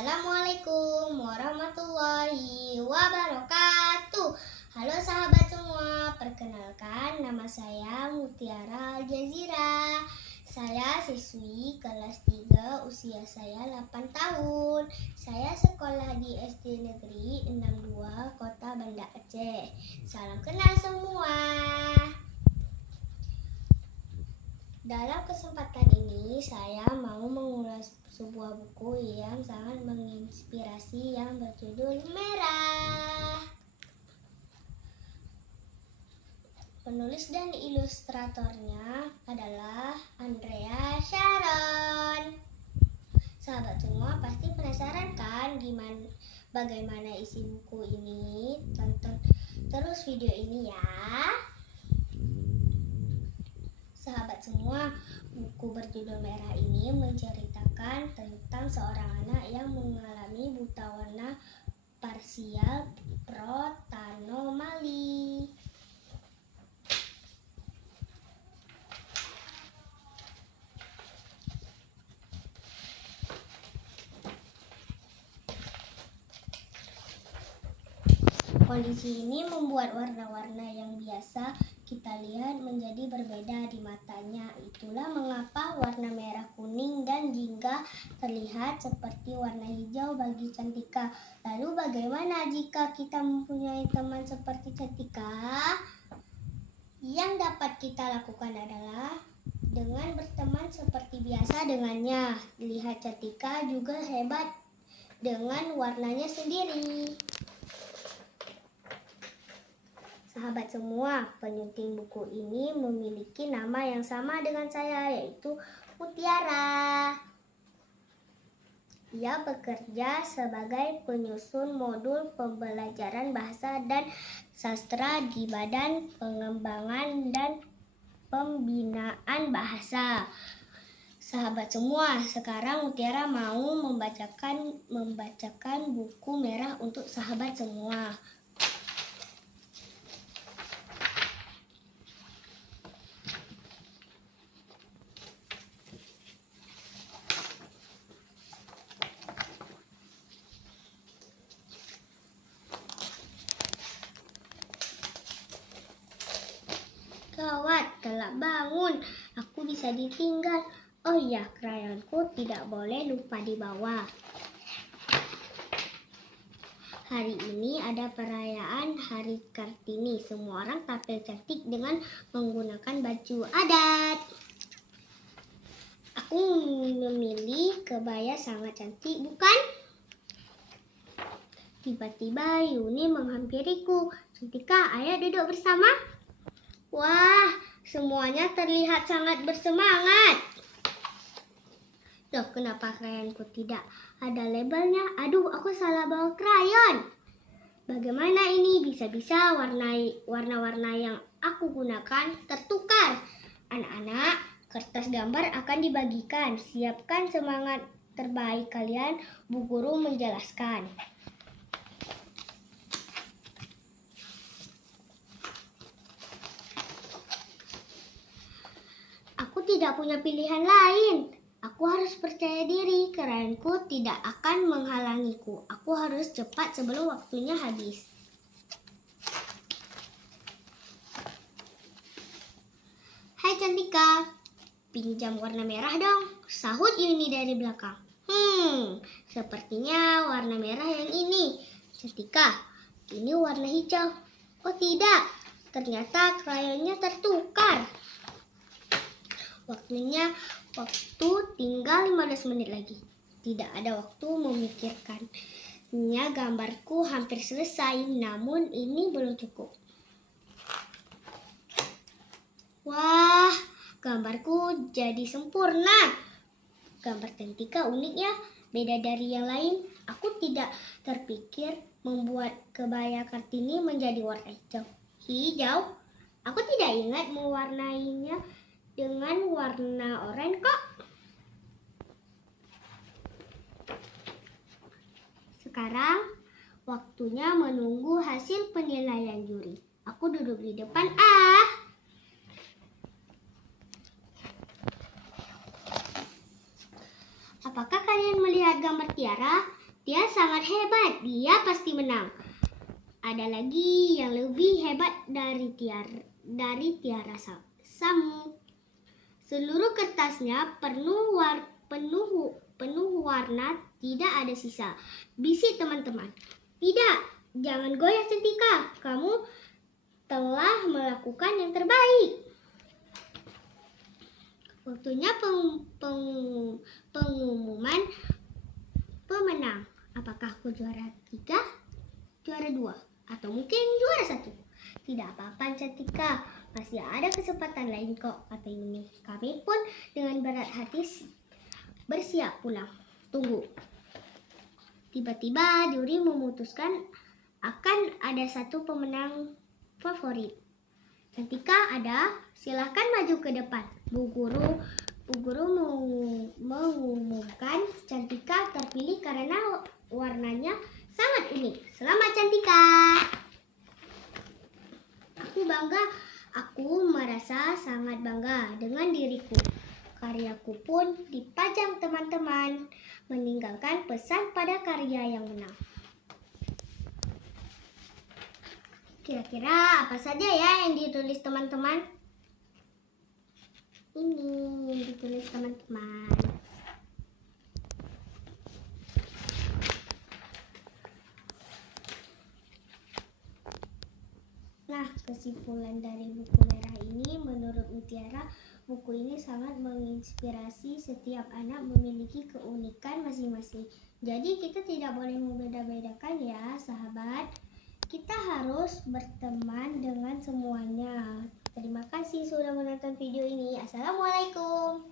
Assalamualaikum warahmatullahi wabarakatuh. Halo sahabat semua, perkenalkan nama saya Mutiara Al-Jazira. Saya siswi kelas 3, usia saya 8 tahun. Saya sekolah di SD Negeri 62 Kota Banda Aceh. Salam kenal semua. Dalam kesempatan ini saya mau mengulas sebuah buku yang sangat menginspirasi yang berjudul Merah. Penulis dan ilustratornya adalah Andrea Sharon. Sahabat semua pasti penasaran kan bagaimana isi buku ini? Tonton terus video ini ya. Sahabat semua, buku berjudul Merah ini menceritakan tentang seorang anak yang mengalami buta warna parsial protanomali. Kondisi ini membuat warna-warna yang biasa kita lihat menjadi berbeda di matanya. Itulah mengapa warna merah, kuning, dan jingga terlihat seperti warna hijau bagi Cantika. Lalu bagaimana jika kita mempunyai teman seperti Cantika? Yang dapat kita lakukan adalah dengan berteman seperti biasa dengannya. Lihat Cantika juga hebat dengan warnanya sendiri. Sahabat semua, penyunting buku ini memiliki nama yang sama dengan saya, yaitu Mutiara. Ia bekerja sebagai penyusun modul pembelajaran bahasa dan sastra di Badan Pengembangan dan Pembinaan Bahasa. Sahabat semua, sekarang Mutiara mau membacakan buku Merah untuk sahabat semua. Gawat, telah bangun. Aku bisa ditinggal. Oh iya, krayonku tidak boleh lupa dibawa. Hari ini ada perayaan Hari Kartini. Semua orang tampil cantik dengan menggunakan baju adat. Aku memilih kebaya sangat cantik, bukan? Tiba-tiba Yuni menghampiriku. Cantika, ayo duduk bersama. Wah, semuanya terlihat sangat bersemangat. Loh, kenapa krayonku tidak ada labelnya? Aduh, aku salah bawa krayon. Bagaimana ini? Bisa-bisa warna-warna yang aku gunakan tertukar. Anak-anak, kertas gambar akan dibagikan. Siapkan semangat terbaik kalian, Bu Guru menjelaskan. Aku tidak punya pilihan lain. Aku harus percaya diri. Krayonku tidak akan menghalangiku. Aku harus cepat sebelum waktunya habis. Hai Cantika, pinjam warna merah dong, sahut Yuni dari belakang. Sepertinya warna merah yang ini. Cantika, ini warna hijau. Oh tidak, ternyata krayonnya tertukar. Waktu tinggal 15 menit lagi. Tidak ada waktu memikirkannya. Gambarku hampir selesai, namun ini belum cukup. Wah, gambarku jadi sempurna. Gambar Cantika unik ya, beda dari yang lain. Aku tidak terpikir membuat kebaya Kartini menjadi warna hijau. Hijau? Aku tidak ingat mewarnainya dengan warna oranye kok. Sekarang waktunya menunggu hasil penilaian juri. Aku duduk di depan. Apakah kalian melihat gambar Tiara? Dia sangat hebat, dia pasti menang. Ada lagi yang lebih hebat dari Tiara Samu. Seluruh kertasnya penuh warna, tidak ada sisa. Bisik teman-teman. Tidak, jangan goyah Cantika. Kamu telah melakukan yang terbaik. Waktunya pengumuman pemenang. Apakah aku juara 3, juara 2, atau mungkin juara 1? Tidak apa-apa Cantika, masih ada kesempatan lain kok, kata Yuni. Kami pun dengan berat hati bersiap pulang. Tunggu. Tiba-tiba juri memutuskan akan ada satu pemenang favorit. Cantika ada, silahkan maju ke depan. Bu Guru mengumumkan Cantika terpilih karena warnanya sangat unik. Selamat Cantika. Aku merasa sangat bangga dengan diriku. Karyaku pun dipajang teman-teman, meninggalkan pesan pada karya yang menang. Kira-kira apa saja ya yang ditulis teman-teman? Ini yang ditulis teman-teman. Nah, kesimpulan dari buku merah ini, menurut Mutiara, buku ini sangat menginspirasi. Setiap anak memiliki keunikan masing-masing. Jadi kita tidak boleh membeda-bedakan ya, sahabat. Kita harus berteman dengan semuanya. Terima kasih sudah menonton video ini. Assalamualaikum.